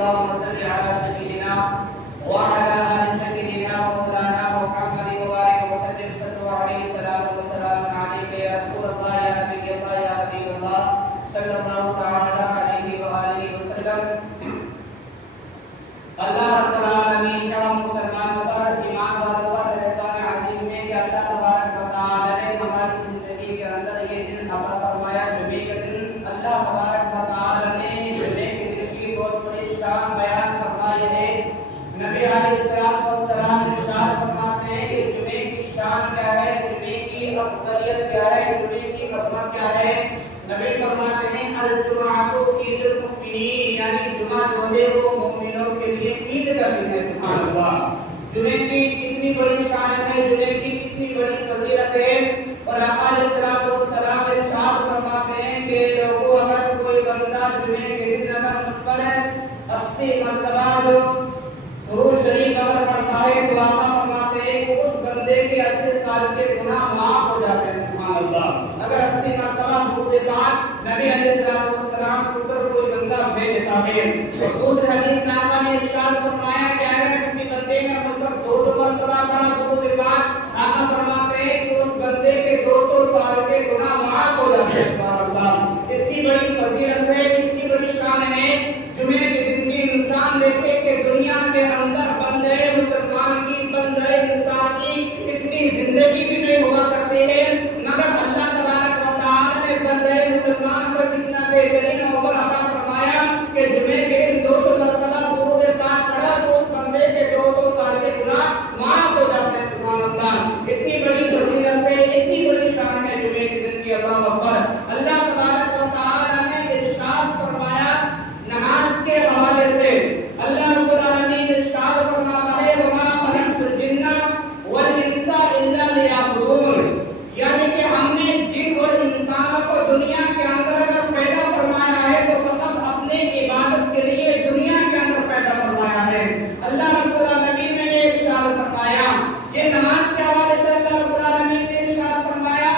اللهم صل على سيدنا وعلى آل سيدنا ومولانا محمد وبارك وسلم صلوا عليه صلاة وسلام عليك يا رسول الله يا نبي الله يا حبيب الله صلی اللہ تعالی علیہ وآلہ وسلم. اللہ رب العالمین کا مسلمانوں پر ایمان والوں پر احسان عظیم ہے کہ اللہ تبارک و تعالی نے ہماری زندگی کے اندر یہ دن عطا فرمایا جمعے کا دن. اللہ تبارک و تعالی نے جمعے کے دن کی بہت بڑی شان بیان فرمائی ہے. نبی علیہ السلام ارشاد فرماتے ہیں کہ جمعے کی شان کیا ہے, جمعے کی افضلیت کیا ہے, جمعے کی عظمت کیا ہے. نبی فرماتے ہیں الجمعۃ عید المؤمنین, یعنی جمعہ جو ہے وہ مومنوں کے لیے عید کا دن ہے. سبحان اللہ, جمعے کی کتنی بڑی شان ہے, جمعے کی کتنی بڑی فضیلت ہے. اور آقا علیہ السلام ارشاد فرماتے ہیں کہ لوگوں اگر کوئی بندہ جمعے کے دن اگر مجھ پر 80 مرتبہ جو درود شریف اگر پڑھتا ہے تو آقا فرماتے ہیں کہ اس بندے کے 80 سال کے گناہ معاف ہو جاتے ہیں. سبحان اللہ, اگر 80 مرتبہ درود پاک نبی علیہ السلام کے اوپر کوئی بندہ بھیج دیتا ہے. دوسرے حدیث میں آقا نے ارشاد فرمایا کہ اگر کسی بندے نے مجھ پر 200 مرتبہ پڑھا درود پاک, آقا فرماتے ہیں کہ اس بندے کے 200 سال کے گناہ معاف ہو جاتے ہیں. سبحان اللہ, اتنی بڑی فضیلت ہے, اتنی بڑی شان ہے. جمعے کے دن کی انسان دیکھے کہ دنیا کے اندر بندے مسلمان کی, بندے انسان کی اتنی زندگی بھی نہیں ہوا کرتی ہے, مگر اللہ تبارک و تعالی نے بندے مسلمان کو کتنا بہترین عمر عطا فرمایا کہ جمعے کے دن 200 مرتبہ درود پاک پڑھا تو اس بندے کے 200 سال کے گناہ معاف ہو جاتے ہیں. سبحان اللہ, اتنی بڑی فضیلت ہے, اتنی بڑی شان ہے جمعے کے دن کی. اللہ اکبر. اللہ تبارک و تعالی نے ارشاد فرمایا نماز کے حوالے سے. اللہ رب العالمین ارشاد فرماتا ہے وما خلقت الجن والانس الا لیعبدون, یعنی کہ ہم نے جن اور انسانوں کو دنیا کے اندر اگر پیدا فرمایا ہے تو فقط اپنے عبادت کے لیے دنیا کے اندر پیدا فرمایا ہے. اللہ رب العالمین نے یہ ارشاد فرمایا کہ نماز کے حوالے سے اللہ رب العالمین نے ارشاد فرمایا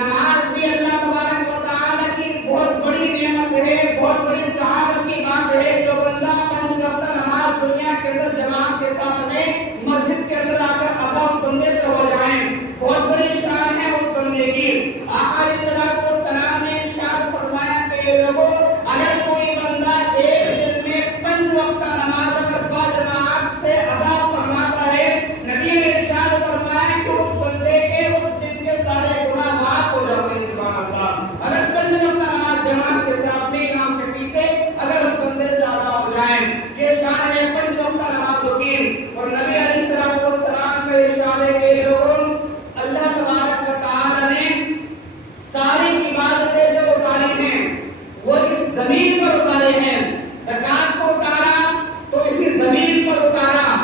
نماز بھی اللہ تبارک و تعالی کی بہت بڑی نعمت ہے, بہت بڑی سعادت کی بات ہے. جو بندہ 5 وقت نماز دنیا کے اندر جماعت کے ساتھ میں مسجد کے اندر آ کر ادا اس بندے سے ہو جائیں, بہت بڑی شان ہے اس بندے کی. آقا علیہ السلام نے ارشاد فرمایا کہ لوگوں اگر کوئی بندہ ایک دن میں 5 وقت نماز اگر باجماعت سے ادا فرماتا ہے, نبی نے ارشاد فرمایا کہ اس بندے کے اس دن کے سارے گناہ معاف ہو جاتے ہیں. سبحان اللہ, اگر 5 وقت نماز جماعت کے ساتھ میں امام کے پیچھے اگر اس بندے سے ادا ہو جائیں, یہ شان ہے 5 وقت نمازوں کی. اور نبی علیہ السلام کا ارشاد ہے کہ لوگوں اللہ تبارک و تعالی نے ساری عبادتیں جو اتاری ہیں وہ اس زمین پر اتاری ہیں. زکات کو اتارا تو اسی زمین پر اتارا,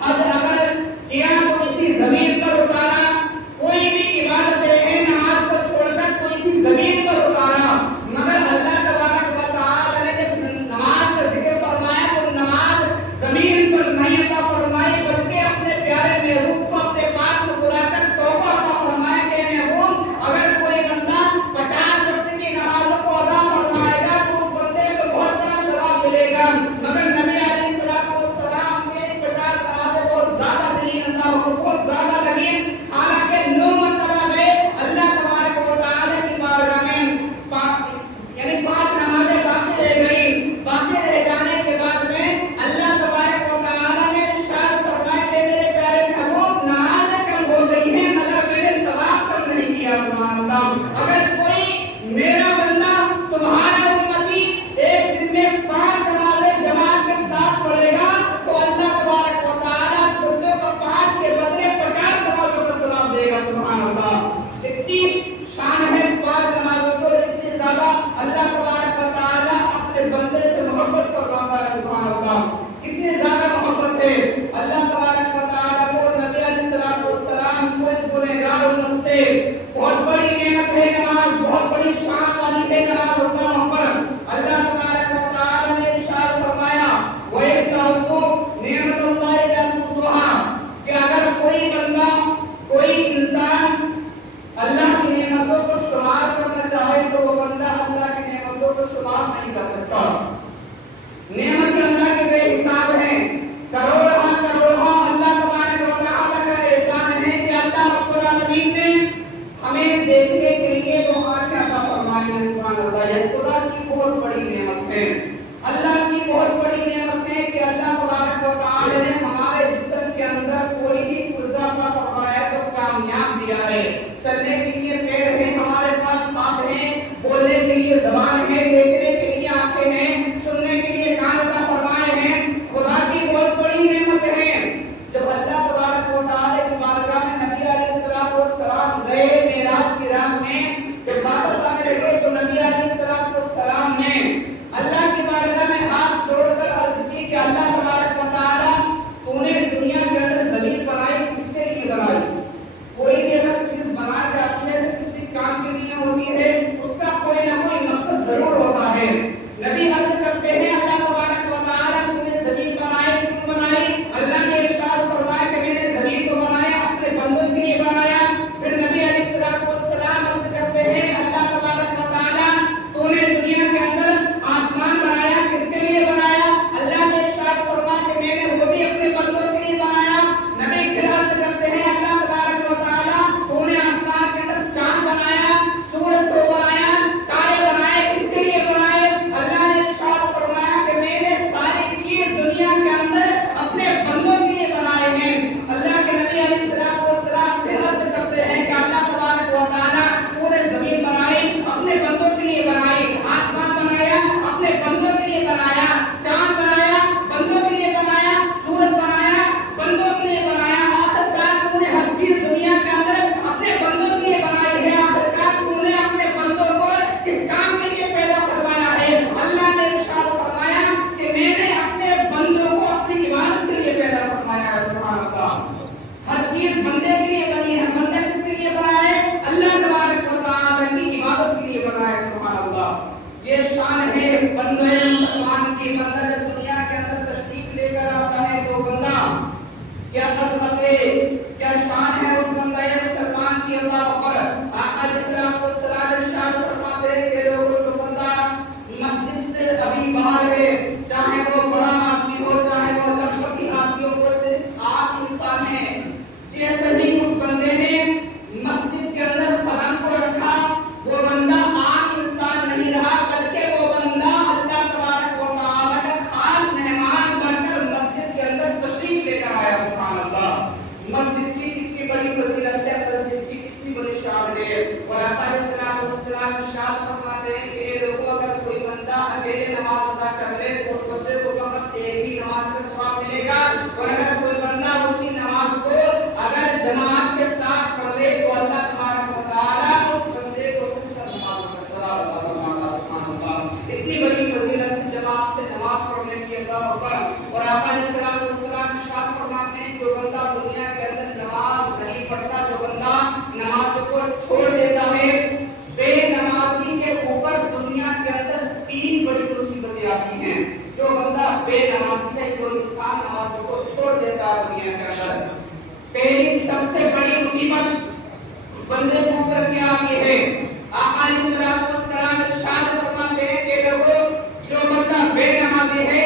حج اگر کیا تو اسی زمین پر اتارا, کوئی بھی عبادتیں ہیں نماز کو چھوڑ کر تو اسی زمین پر اتارا. مگر اللہ تبارک و تعالی نے جب نماز کا ذکر فرمایا تو نماز چاہیے. خدا کی بہت بڑی نعمت ہے, اللہ کی بہت بڑی نعمت ہے کہ اللہ تبارک و تعالی نے ہمارے جسم کے اندر کوئی بھی پرزہ عطا فرمایا تو کامیاب دیا ہے. چلنے کے لیے پیر ہیں, ہمارے پاس ہاتھ ہیں, بولنے کے لیے زبان ہے, دیکھنے کے لیے آنکھیں ہیں, سننے کے لیے کان عطا فرمائے ہیں. خدا کی بہت بڑی نعمت ہے. جب اللہ تبارک و تعالی کی بارگاہ میں نبی علیہ السلام گئے معراج کی راہ میں, جب واپس آنے لگے تو نبی علیہ السلام نے اللہ کی بارگاہ میں ہاتھ جوڑ کر عرض کی کہ اللہ تبارک و تعالی تو نے دنیا کے اندر زمین بنائی کس کے لیے بنائی؟ کوئی بھی اگر چیز بنا جاتی ہے تو کسی کام کے لیے ہوتی ہے, اس کا کوئی نہ کوئی مقصد ضرور ہوتا ہے. نبی عرض کرتے ہیں اللہ تبارک و تعالی تو نے زمین بنائی, کیوں بنائی؟ اللہ نے ارشاد فرمایا کہ میں نے زمین کو بنایا اپنے بندوں کے لیے بنایا. پھر نبی علیہ السلام عرض کرتے ہیں اللہ تبارک و تعالی تو نے دنیا کے اندر آسمان بنایا کس کے لیے بنایا؟ اللہ نے ارشاد فرمایا کہ میں نے وہ بھی اپنے بندوں کے لیے بنایا. نبی پھر عرض کرتے ہیں اللہ تبارک و تعالی تو نے آسمان کے اندر چاند بنایا, سورج کو بنایا, تارے بنائے, کس کے لیے بنائے؟ اللہ نے ارشاد فرمایا کہ میں نے ساری چیز دنیا کے اندر اپنے بندوں کے لیے بنائے ہیں. اللہ کے نبی علیہ السلام پھر عرض کرتے ہیں کہ اللہ تبارک و تعالی تو نے زمین بنائی اپنے بندوں کے لیے بنائی, آسمان بنایا اپنے بندوں کے لیے بنایا, چاند بنایا بندوں کے لیے بنایا, سورج بنایا بندوں کے لیے بنایا. آخرکار تو نے ہر چیز دنیا کے اندر اپنے بندوں کے لیے بنائی ہے. آخرکار تو نے اپنے بندوں کو کس کام کے لیے پیدا کروایا ہے؟ اللہ نے ارشاد فرمایا کہ میں نے اپنے بندوں کو اپنی عبادت کے لیے پیدا فرمایا ہے. سبحان اللہ, ہر چیز بندے کے لیے بنی ہے. بندہ کس کے لیے بنا ہے؟ اللہ تبارک و تعالی کی عبادت کے لیے بنا ہے. سبحان اللہ, یہ شان ہے بندے مسلمان کی. بندہ جب دنیا کے اندر تشریف لے کر آتا ہے تو بندہ کیا عظمت ہے, کیا شان ہے اس بندہ مسلمان کی. اللہ اکبر. آقا علیہ السلام ارشاد فرماتے ہیں کہ لوگوں جو بندہ مسجد سے ابھی باہر ہے, چاہے وہ بڑا آدمی ہو چاہے وہ لکھپتی آدمی ہو, وہ صرف آپ انسان ہے. جیسے ہی اس بندے نے مسجد کے اندر قدم کو رکھا وہ بندہ عام انسان نہیں رہا, بلکہ وہ بندہ اللہ تبارک و تعالی کا خاص مہمان بن کر مسجد کے اندر تشریف لے کر آیا. سبحان اللہ, مسجد کی کتنی بڑی فضیلت ہے, مسجد کی کتنی بڑی شان ہے. اور آقا علیہ السلام ارشاد فرماتے ہیں کہ اے لوگوں اگر کوئی بندہ اکیلے نماز ادا کر لے تو اس بندے کو فقط ایک ہی نماز کا ثواب ملے گا, اور اگر کوئی بندہ اسی نماز کو اگر جماعت کے ساتھ پڑھ لے تو اللہ تبارک و تعالی اس بندے کو 70 نماز کا ثواب عطا فرماتا ہے. سبحان اللہ, اتنی بڑی فضیلت جماعت سے نماز پڑھنے کی. اللہ اکبر. اور آقا علیہ السلام ارشاد فرماتے ہیں جو بندہ دنیا کے اندر نماز نہیں پڑھتا, جو بندہ نماز کو چھوڑ دیتا ہے, بے نمازی کے اوپر دنیا کے اندر 3 بڑی مصیبتیں آتی ہیں. جو بندہ بے نمازی ہے, جو انسان نماز کو چھوڑ دیتا ہے دنیا کے اندر, پہلی سب سے بڑی مصیبت بندے کے اوپر کیا آتی ہے؟ آقا علیہ السلام ارشاد فرماتے ہیں کہ لوگوں جو بندہ بے نمازی ہے,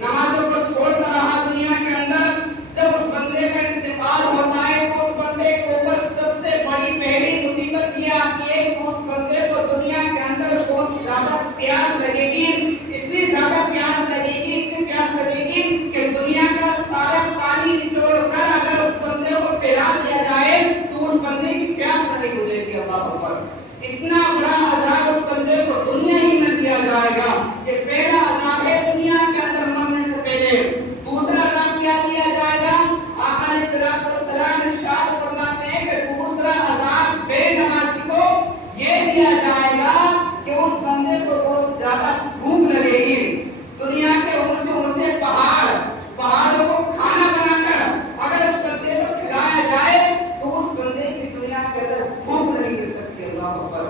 نمازوں کو چھوڑتا رہا دنیا کے اندر, جب اس بندے کا انتقال ہوتا ہے تو اس بندے کے اوپر سب سے بڑی پہلی مصیبت یہ آتی ہے کہ اس بندے کو دنیا کے اندر بہت زیادہ پیاس لگے گی, اتنی زیادہ پیاس لگے گی, اتنی پیاس لگے گی کہ دنیا کا سارا پانی نچوڑ کر اگر اس بندے کو پلا دیا جائے تو اس بندے کی پیاس نہیں بجھے گی. اللہ اکبر. اتنا بڑا عذاب اس بندے کو دنیا ہی میں دیا جائے گا. یہ پہلا عذاب ہے دنیا کے اندر مرنے سے پہلے. دوسرا عذاب کیا دیا جائے گا؟ آقا علیہ السلام ارشاد فرماتے ہیں کہ دوسرا عذاب بے نمازی کو یہ دیا جائے گا کہ اس بندے کو بہت زیادہ بھوک لگے گی. دنیا کے اونچے اونچے پہاڑوں کو کھانا بنا کر اگر اس بندے کو کھلایا جائے تو اس بندے کی دنیا کے اندر بھوک نہیں مل سکتی. اللہ اکبر.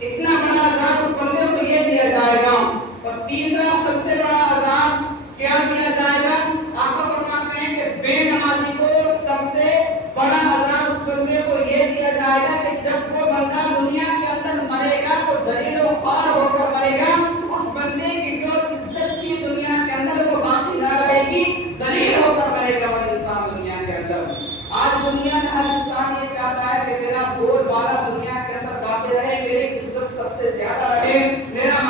اتنا بڑا عذاب اس بندے کو یہ دیا جائے گا. اور تیسرا سب سے بڑا عذاب کیا دیا جائے گا؟ آقا فرماتے ہیں کہ بے نمازی کو سب سے بڑا عذاب اس بندے کو یہ دیا جائے گا کہ جب وہ بندہ دنیا کے اندر مرے گا تو ذلیل و خوار ہو کر مرے گا. اس بندے کی جو عزت کی دنیا کے اندر وہ باقی نہ رہے گی, ذلیل ہو کر مرے گا وہ انسان دنیا کے اندر. آج دنیا میں ہر انسان یہ چاہتا ہے کہ میرا بول بالا دنیا کے اندر باقی رہے, میری عزت سب سے زیادہ رہے, میرا